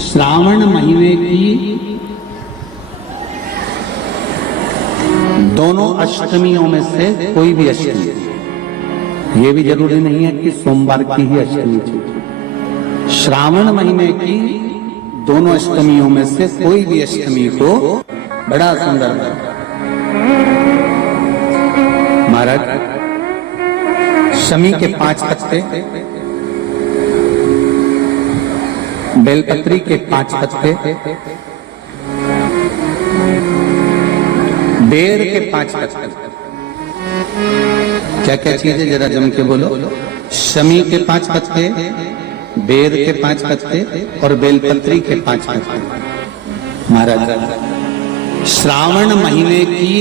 श्रावण महीने की दोनों अष्टमियों में से कोई भी अष्टमी, ये भी जरूरी नहीं है कि सोमवार की ही अष्टमी थी। श्रावण महीने की दोनों अष्टमियों में से कोई भी अष्टमी को बड़ा सुंदर महाराज, शमी के 5 पत्ते, बेलपत्री के 5 पत्ते, बेर के 5 पत्ते, क्या क्या चीजें जरा जम के बोलो। शमी के 5 पत्ते, बेर के 5 पत्ते और बेलपत्री के 5 पत्ते। महाराज, श्रावण महीने की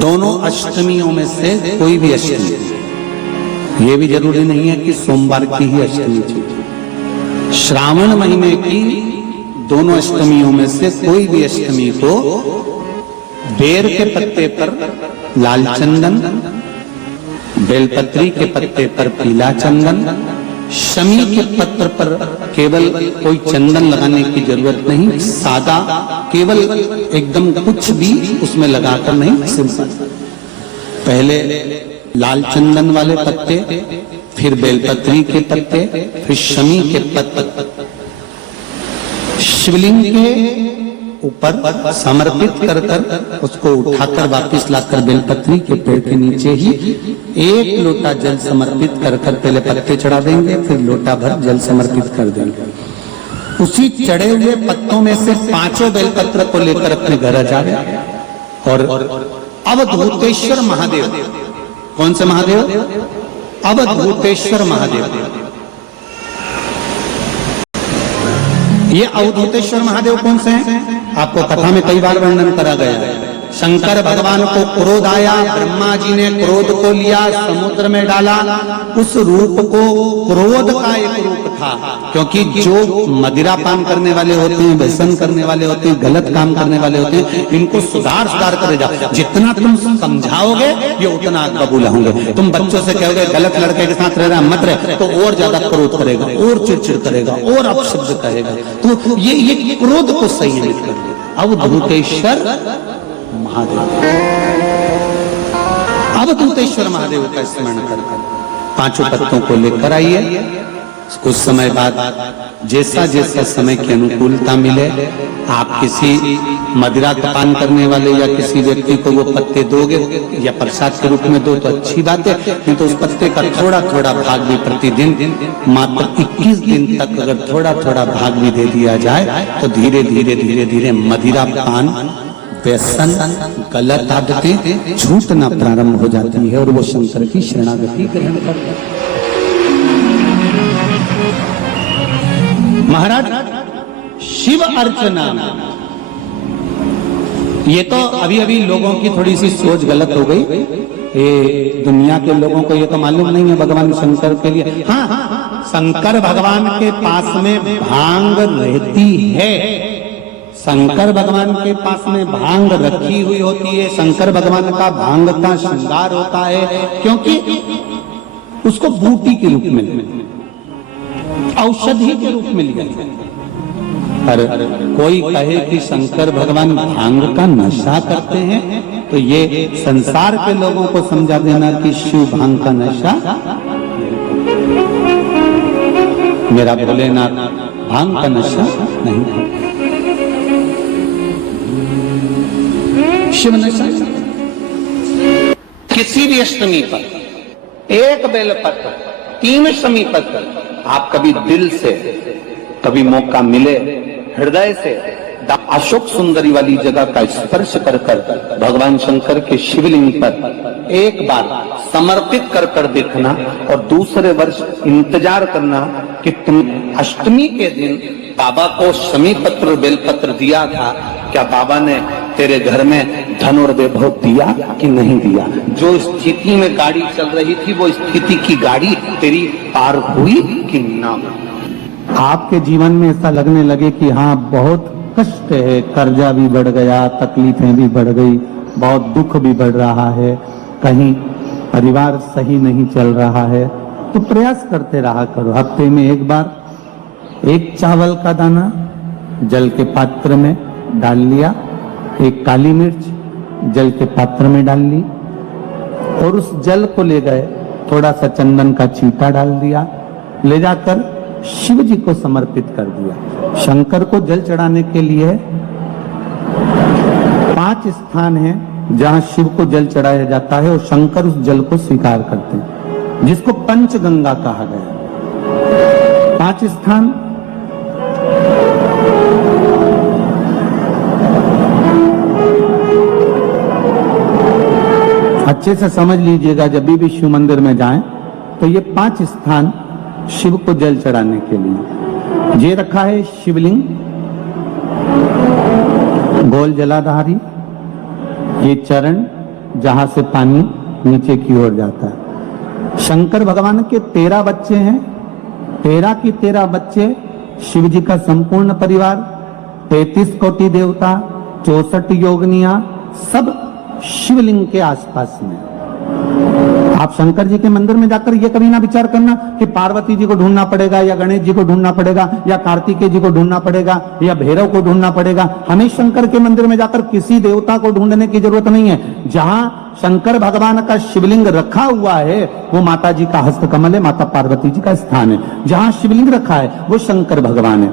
दोनों अष्टमियों में से कोई भी अष्टमी, ये भी जरूरी नहीं है कि सोमवार की ही अष्टमी थी। श्रावण महीने की दोनों अष्टमियों में से कोई भी अष्टमी को बेर के पत्ते पर लाल चंदन, बेलपत्री के पत्ते पर पीला चंदन, शमी के पत्र पर केवल कोई चंदन लगाने की जरूरत नहीं, सादा केवल एकदम कुछ भी उसमें लगाकर नहीं, सिंपल पहले लाल चंदन वाले पत्ते, फिर बेलपत्री के पत्ते, फिर शमी के पत्ते शिवलिंग के ऊपर समर्पित कर कर उसको उठाकर वापस लाकर बेलपत्री के पेड़ के नीचे ही 1 लोटा जल समर्पित कर कर पहले पत्ते चढ़ा देंगे, फिर लोटा भर जल समर्पित कर देंगे। उसी चढ़े हुए पत्तों में से 5 बेलपत्र को लेकर अपने घर आ जाए और अवधूतेश्वर महादेव, कौन से महादेव? अवधूतेश्वर महादेव। ये अवधूतेश्वर महादेव कौन से हैं? आपको कथा में कई बार वर्णन करा गया है। शंकर भगवान को क्रोध आया, ब्रह्मा जी ने क्रोध को लिया, समुद्र में डाला। उस रूप को क्रोध का एक रूप था, क्योंकि जो मदिरा पान करने वाले होते हैं, व्यसन करने वाले होते हैं, गलत काम करने वाले होते हैं, इनको सुधार कर जाओ। जितना तुम समझाओगे ये उतना कबूल होंगे। तुम बच्चों से कहोगे गलत लड़के के साथ रह रहा मत रहे, तो और ज्यादा क्रोध करेगा, और चिड़चिड़ करेगा, और अपशब्द कहेगा। तो ये क्रोध को संयमित कर दे। अवधूतेश्वर महादेव, अवधूतेश्वर महादेव का स्मरण कर 5 पत्तों को लेकर आइए। कुछ समय बाद जैसा जैसा समय की अनुकूलता मिले, आप किसी मदिरा पान करने वाले या किसी व्यक्ति को वो पत्ते दोगे या प्रसाद के रूप में दो तो अच्छी बात है, नहीं तो उस पत्ते का थोड़ा थोड़ा भाग भी प्रतिदिन मात्र 21 दिन तक अगर थोड़ा थोड़ा भाग भी दे दिया जाए तो धीरे धीरे धीरे धीरे मदिरा पान, व्यसन, गलत आदतें छूटना प्रारंभ हो जाती है और वो शंकर की शरणागति ग्रहण करता है। महाराज, शिव अर्चना, ये तो अभी अभी लोगों की थोड़ी सी सोच गलत हो गई। ये दुनिया के लोगों को ये तो मालूम नहीं है भगवान शंकर के लिए। हाँ, शंकर भगवान के पास में भांग रहती है, शंकर भगवान के पास में भांग रखी हुई होती है। शंकर भगवान का भांग का श्रृंगार होता है, क्योंकि उसको बूटी के रूप में, औषधि के रूप में लिया जाता है। पर कोई कहे कि शंकर भगवान भांग का नशा करते हैं, तो ये संसार के लोगों को समझा देना कि शिव भांग का नशा, मेरा भोलेनाथ भांग का नशा नहीं है। शिव नशा किसी भी अष्टमी पर 1 बेलपत्र, 3 शमी पत्र, आप कभी दिल से, कभी मौका मिले हृदय से अशोक सुंदरी वाली जगह का स्पर्श कर कर भगवान शंकर के शिवलिंग पर एक बार समर्पित कर कर देखना और दूसरे वर्ष इंतजार करना कि तुम अष्टमी के दिन बाबा को शमी पत्र बेलपत्र दिया था, क्या बाबा ने तेरे घर में धन और वैभव दिया कि नहीं दिया? जो स्थिति में गाड़ी चल रही थी वो स्थिति की गाड़ी तेरी पार हुई कि ना? आपके जीवन में ऐसा लगने लगे कि हाँ बहुत कष्ट है, कर्जा भी बढ़ गया, तकलीफें भी बढ़ गई, बहुत दुख भी बढ़ रहा है, कहीं परिवार सही नहीं चल रहा है, तो प्रयास करते रहा करो। हफ्ते में एक बार एक चावल का दाना जल के पात्र में डाल लिया, एक काली मिर्च जल के पात्र में डाल ली, और उस जल को ले गए, थोड़ा सा चंदन का छींटा डाल दिया, ले जाकर शिव जी को समर्पित कर दिया। शंकर को जल चढ़ाने के लिए 5 स्थान हैं जहां शिव को जल चढ़ाया जाता है, और शंकर उस जल को स्वीकार करते हैं, जिसको पंचगंगा कहा गया। 5 स्थान अच्छे से समझ लीजिएगा, जब भी शिव मंदिर में जाएं तो ये 5 स्थान शिव को जल चढ़ाने के लिए ये रखा है। शिवलिंग, गोल जलाधारी, ये चरण जहां से पानी नीचे की ओर जाता है। शंकर भगवान के 13 बच्चे हैं, 13 की 13 बच्चे, शिव जी का संपूर्ण परिवार, 33 कोटि देवता, 64 योगनियां, सब शिवलिंग के आसपास में। आप शंकर जी के मंदिर में जाकर ये कभी ना विचार करना कि पार्वती जी को ढूंढना पड़ेगा, या गणेश जी को ढूंढना पड़ेगा, या कार्तिकेय जी को ढूंढना पड़ेगा, या भैरव को ढूंढना पड़ेगा। हमें शंकर के मंदिर में जाकर किसी देवता को ढूंढने की जरूरत नहीं है। जहां शंकर भगवान का शिवलिंग रखा हुआ है वो माता जी का हस्तकमल है, माता पार्वती जी का स्थान है। जहां शिवलिंग रखा है वो शंकर भगवान है।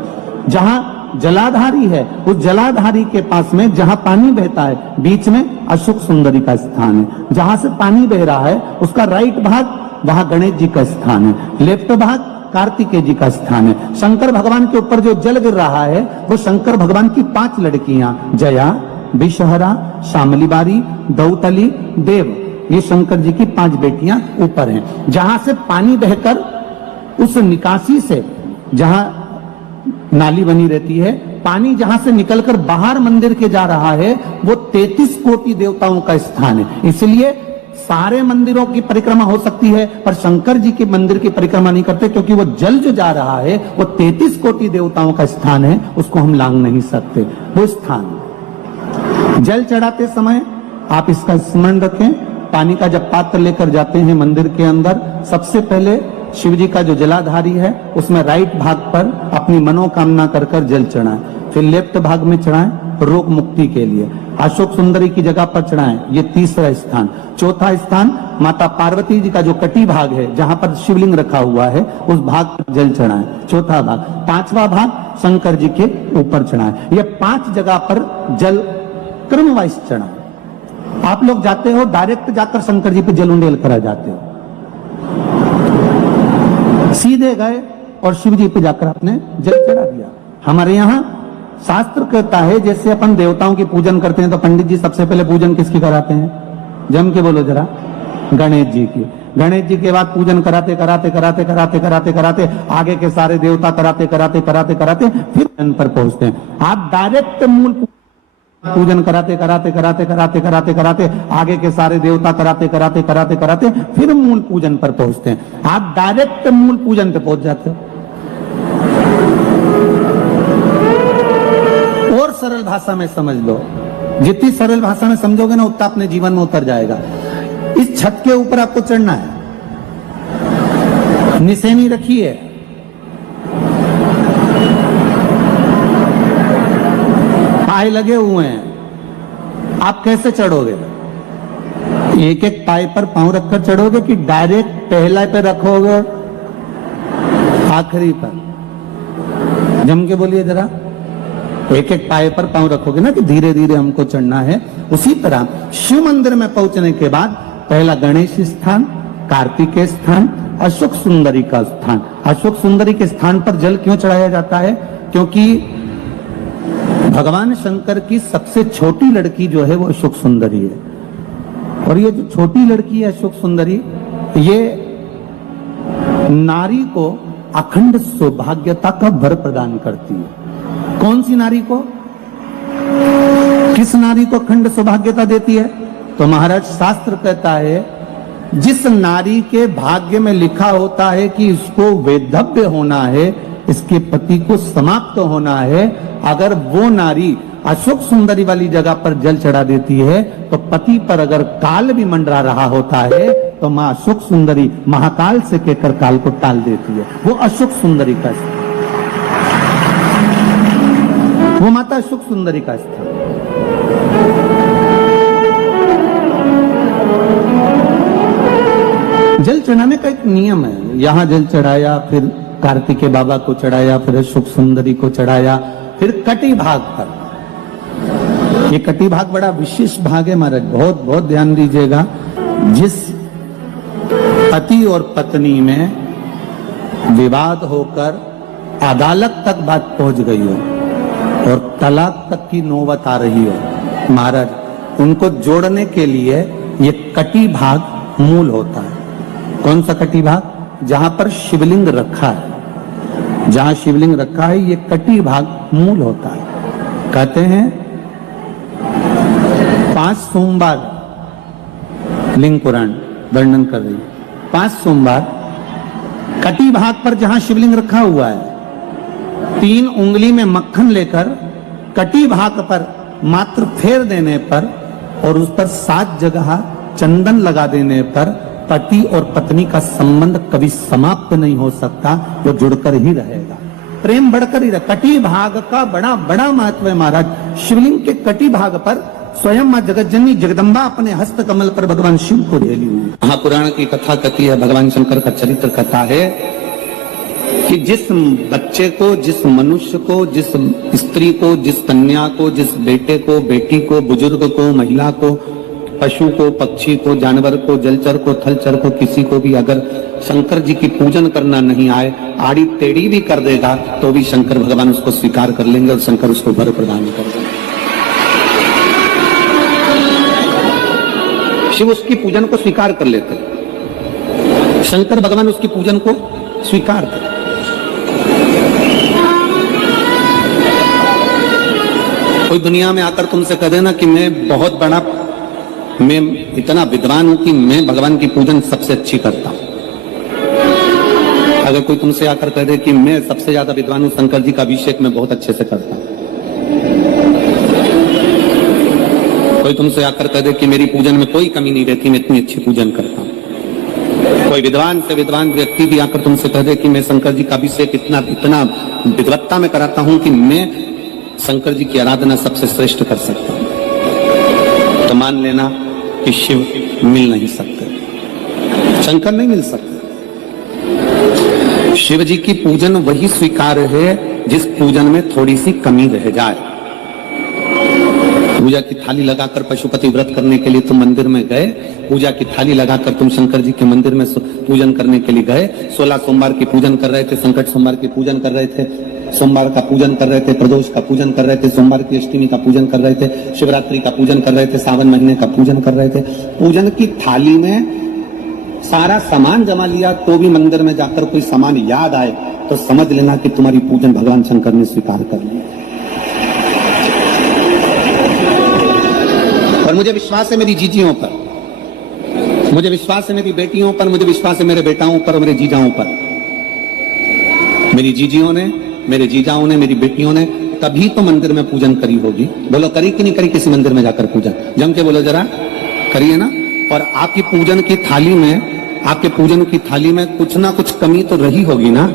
जहां जलाधारी है, उस जलाधारी के पास में जहां पानी बहता है, बीच में अशोक सुंदरी का स्थान है। जहां से पानी बह रहा है उसका राइट भाग, वहां गणेश जी का स्थान है। लेफ्ट भाग कार्तिकेय जी का स्थान है। शंकर भगवान के ऊपर जो जल गिर रहा है वो शंकर भगवान की 5 लड़कियां, जया, विषहरा, शामलीबारी, दौतली, देव, ये शंकर जी की 5 बेटियां ऊपर हैं। जहां से पानी बहकर उस निकासी से, जहां नाली बनी रहती है, पानी जहां से निकलकर बाहर मंदिर के जा रहा है, वो 33 कोटि देवताओं का स्थान है। इसलिए सारे मंदिरों की परिक्रमा हो सकती है, पर शंकर जी के मंदिर की परिक्रमा नहीं करते, क्योंकि वो जल जो जा रहा है वो 33 कोटि देवताओं का स्थान है, उसको हम लांग नहीं सकते। वो स्थान जल चढ़ाते समय आप इसका स्मरण रखें। पानी का जब पात्र लेकर जाते हैं मंदिर के अंदर, सबसे पहले शिव जी का जो जलाधारी है उसमें राइट भाग पर अपनी मनोकामना कर कर जल चढ़ाएं, फिर लेफ्ट भाग में चढ़ाएं रोग मुक्ति के लिए। अशोक सुंदरी की जगह पर चढ़ाएं, ये 3रा स्थान। 4था स्थान माता पार्वती जी का जो कटी भाग है जहां पर शिवलिंग रखा हुआ है उस भाग पर जल चढ़ाएं, 4था भाग। 5वां भाग शंकर जी के ऊपर चढ़ाएं। ये 5 जगह पर जल क्रमवाइज चढ़ाएं। आप लोग जाते हो डायरेक्ट जाकर शंकर जी पे जल उंडेल करा जाते हो, सीधे गए और शिव जी पे जाकर आपने जल चढ़ा दिया। हमारे यहाँ शास्त्र कहता है जैसे अपन देवताओं की पूजन करते हैं तो पंडित जी सबसे पहले पूजन किसकी कराते हैं? जम के बोलो जरा, गणेश जी की। गणेश जी के बाद पूजन कराते कराते कराते कराते कराते कराते आगे के सारे देवता कराते कराते कराते कराते फिर जन पर पहुंचते हैं। आप डायरेक्ट मूल पूजन कराते कराते कराते कराते कराते कराते आगे के सारे देवता कराते कराते कराते कराते फिर मूल पूजन पर पहुंचते हैं। आप डायरेक्ट मूल पूजन पे पहुंच जाते हो। और सरल भाषा में समझ लो, जितनी सरल भाषा में समझोगे ना उतना अपने जीवन में उतर जाएगा। इस छत के ऊपर आपको चढ़ना है, निशानी रखिए, पाए लगे हुए हैं, आप कैसे चढ़ोगे? एक एक पाए पर पांव रखकर चढ़ोगे कि डायरेक्ट पहला पे रखोगे आखिरी पर? जम के बोलिए जरा, एक एक पाए पर पांव रखोगे ना कि धीरे धीरे हमको चढ़ना है। उसी तरह शिव मंदिर में पहुंचने के बाद पहला गणेश स्थान, कार्तिकेय स्थान, अशोक सुंदरी का स्थान। अशोक सुंदरी के स्थान पर जल क्यों चढ़ाया जाता है? क्योंकि भगवान शंकर की सबसे छोटी लड़की जो है वो अशोक सुंदरी है। और ये जो छोटी लड़की है अशोक सुंदरी, ये नारी को अखंड सौभाग्यता का वर प्रदान करती है। कौन सी नारी को? किस नारी को अखंड सौभाग्यता देती है? तो महाराज शास्त्र कहता है जिस नारी के भाग्य में लिखा होता है कि इसको वैधव्य होना है, इसके पति को समाप्त होना है, अगर वो नारी अशोक सुंदरी वाली जगह पर जल चढ़ा देती है तो पति पर अगर काल भी मंडरा रहा होता है तो माँ अशोक सुंदरी महाकाल से कहकर काल को टाल देती है। वो अशोक सुंदरी का स्थान, वो माता अशोक सुंदरी का स्थान। जल चढ़ाने का एक नियम है। यहां जल चढ़ाया, फिर कार्तिकेय बाबा को चढ़ाया, फिर अशोक सुंदरी को चढ़ाया, फिर कटी भाग पर। ये कटी भाग बड़ा विशेष भाग है महाराज, बहुत बहुत ध्यान दीजिएगा। जिस पति और पत्नी में विवाद होकर अदालत तक बात पहुंच गई हो और तलाक तक की नौबत आ रही हो, महाराज उनको जोड़ने के लिए ये कटी भाग मूल होता है। कौन सा कटी भाग? जहां पर शिवलिंग रखा है, जहां शिवलिंग रखा है ये कटी भाग मूल होता है। कहते हैं 5 सोमवार, लिंग पुराण वर्णन कर रही है, 5 सोमवार कटी भाग पर जहां शिवलिंग रखा हुआ है, 3 उंगली में मक्खन लेकर कटी भाग पर मात्र फेर देने पर और उस पर 7 जगह चंदन लगा देने पर पति और पत्नी का संबंध कभी समाप्त नहीं हो सकता, वो जुड़कर ही रहेगा, प्रेम बढ़कर ही रहेगा। कटी भाग का बड़ा बड़ा महत्व है महाराज। शिवलिंग के कटी भाग पर स्वयं मां जगतजननी जगदम्बा अपने हस्त कमल पर भगवान शिव को ढेली हुई। महापुराण की कथा कहती है, भगवान शंकर का चरित्र कथा है कि जिस बच्चे को, जिस मनुष्य को, जिस स्त्री को, जिस कन्या को, जिस बेटे को, बेटी को, बुजुर्ग को, महिला को, पशु को, पक्षी को, जानवर को, जलचर को, थलचर को, किसी को भी अगर शंकर जी की पूजन करना नहीं आए, आड़ी टेढ़ी भी कर देगा तो भी शंकर भगवान उसको स्वीकार कर लेंगे और शंकर उसको वर प्रदान कर देंगे। शिव उसकी पूजन को स्वीकार कर लेते, शंकर भगवान उसकी पूजन को स्वीकार करते। कोई दुनिया में आकर तुमसे कह देना कि मैं इतना विद्वान हूं कि मैं भगवान की पूजन सबसे अच्छी करता हूं। अगर कोई तुमसे आकर कह दे कि मैं सबसे ज्यादा विद्वान हूं, शंकर जी का अभिषेक मैं बहुत अच्छे से करता हूं। कोई तुमसे आकर कह दे कि मेरी पूजन में कोई कमी नहीं रहती, मैं इतनी अच्छी पूजन करता हूं। कोई विद्वान से विद्वान व्यक्ति भी आकर तुमसे कह दे कि मैं शंकर जी का अभिषेक इतना विद्वत्ता में कराता हूं कि मैं शंकर जी की आराधना सबसे श्रेष्ठ कर सकता हूं, तो मान लेना कि शिव मिल नहीं सकते, शंकर नहीं मिल सकते। शिव जी की पूजन वही स्वीकार है जिस पूजन में थोड़ी सी कमी रह जाए। पूजा की थाली लगाकर पशुपति व्रत करने के लिए तुम मंदिर में गए, पूजा की थाली लगाकर तुम शंकर जी के मंदिर में पूजन करने के लिए गए। 16 सोमवार की पूजन कर रहे थे, संकट सोमवार की पूजन कर रहे थे, सोमवार का पूजन कर रहे थे, प्रदोष का पूजन कर रहे थे, सोमवार की अष्टमी का पूजन कर रहे थे, शिवरात्रि का पूजन कर रहे थे, सावन महीने का पूजन कर रहे थे। पूजन की थाली में सारा सामान जमा लिया तो भी मंदिर में जाकर कोई सामान याद आए तो समझ लेना कि तुम्हारी पूजन भगवान शंकर ने स्वीकार कर लिया। और मुझे विश्वास है मेरी जीजियों पर, मुझे विश्वास है मेरी बेटियों पर, मुझे विश्वास है मेरे बेटाओं पर, मेरे जीजाओं पर। मेरी जीजियों ने, मेरे जीजाओं ने, मेरी बेटियों ने तभी तो मंदिर में पूजन करी होगी। बोलो करी कि नहीं करी किसी मंदिर में जाकर पूजन? जम के बोलो जरा, करिए ना। और आपकी पूजन की थाली में, आपके पूजन की थाली में कुछ ना कुछ कमी तो रही होगी ना।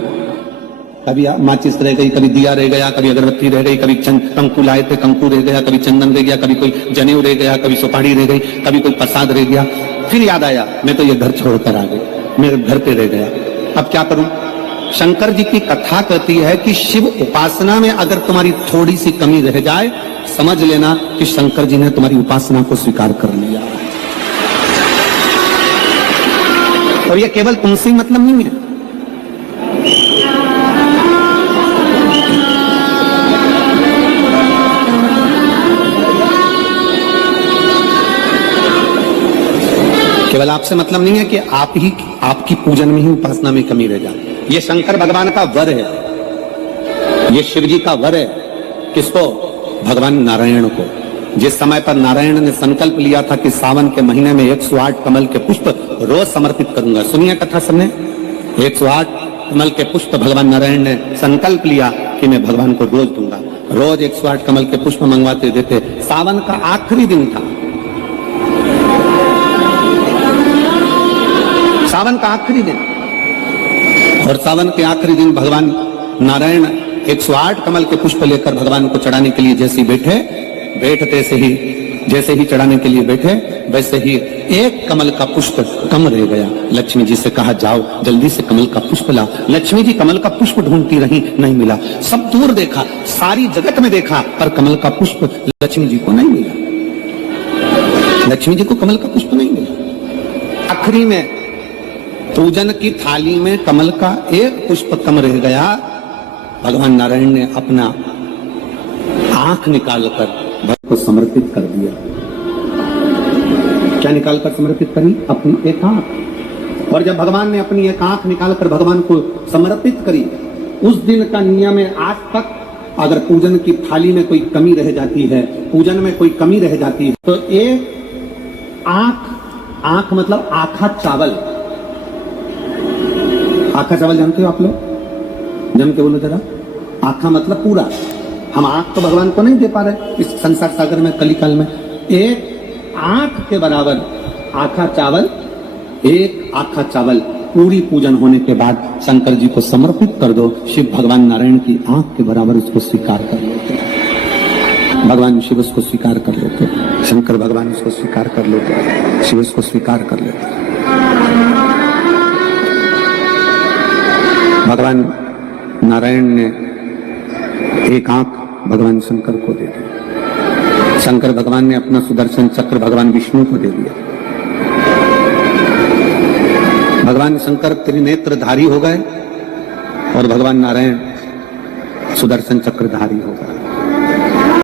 कभी माचिस रह गई, कभी दिया रह गया, कभी अगरबत्ती रह गई, कभी कंकु लाए थे कंकु रह गया, कभी चंदन रह गया, कभी कोई जनेऊ रह गया, कभी सुपारी रह गई, कभी कोई प्रसाद रह गया। फिर याद आया मैं तो ये घर छोड़कर आ गई, मेरे घर पे रह गया, अब क्या करूं? शंकर जी की कथा कहती है कि शिव उपासना में अगर तुम्हारी थोड़ी सी कमी रह जाए, समझ लेना कि शंकर जी ने तुम्हारी उपासना को स्वीकार कर लिया। और ये केवल तुमसे ही मतलब नहीं है, केवल आपसे मतलब नहीं है कि आपकी पूजन में ही, उपासना में कमी रह जाए। ये शंकर भगवान का वर है, ये शिव जी का वर है। किसको? भगवान नारायण को। जिस समय पर नारायण ने संकल्प लिया था कि सावन के महीने में 108 कमल के पुष्प रोज समर्पित करूंगा। सुनिए कथा सबने, 108 कमल के पुष्प भगवान नारायण ने संकल्प लिया कि मैं भगवान को रोज दूंगा। रोज 108 कमल के पुष्प मंगवाते देते। सावन का आखिरी दिन था, सावन का आखिरी दिन, और सावन के आखिरी दिन भगवान नारायण 108 कमल के पुष्प लेकर भगवान को चढ़ाने के लिए जैसे ही बैठते से ही जैसे ही चढ़ाने के लिए बैठे, वैसे ही एक कमल का पुष्प कम रह गया। लक्ष्मी जी से कहा जाओ जल्दी से कमल का पुष्प लाओ। लक्ष्मी जी कमल का पुष्प ढूंढती रही, नहीं मिला। सब दूर देखा, सारी जगत में देखा, पर कमल का पुष्प लक्ष्मी जी को नहीं मिला। लक्ष्मी जी को कमल का पुष्प नहीं मिला। आखिरी में पूजन की थाली में कमल का एक पुष्प कम रह गया। भगवान नारायण ने अपना आंख निकालकर भक्त को समर्पित कर दिया। क्या निकालकर समर्पित करी? अपनी एक आंख। और जब भगवान ने अपनी एक आंख निकालकर भगवान को समर्पित करी, उस दिन का नियम है आज तक अगर पूजन की थाली में कोई कमी रह जाती है, पूजन में कोई कमी रह जाती है, तो एक आंख मतलब आखा चावल। आखा चावल जानते हो आप लोग? जम के बोलो जरा। आखा मतलब पूरा। हम आंख तो भगवान को नहीं दे पा रहे इस संसार सागर में, कलिकाल में। एक आंख के बराबर आखा चावल, एक आखा चावल पूरी पूजन होने के बाद शंकर जी को समर्पित कर दो। शिव भगवान नारायण की आंख के बराबर उसको स्वीकार कर लेते हैं। भगवान शिव उसको स्वीकार कर लेते हैं, शंकर भगवान उसको स्वीकार कर लेते हैं, शिव उसको स्वीकार कर लेते हैं। भगवान नारायण ने एक आंख भगवान शंकर को दे दी। शंकर भगवान ने अपना सुदर्शन चक्र भगवान विष्णु को दे दिया। भगवान शंकर त्रिनेत्रधारी हो गए और भगवान नारायण सुदर्शन चक्रधारी हो गए।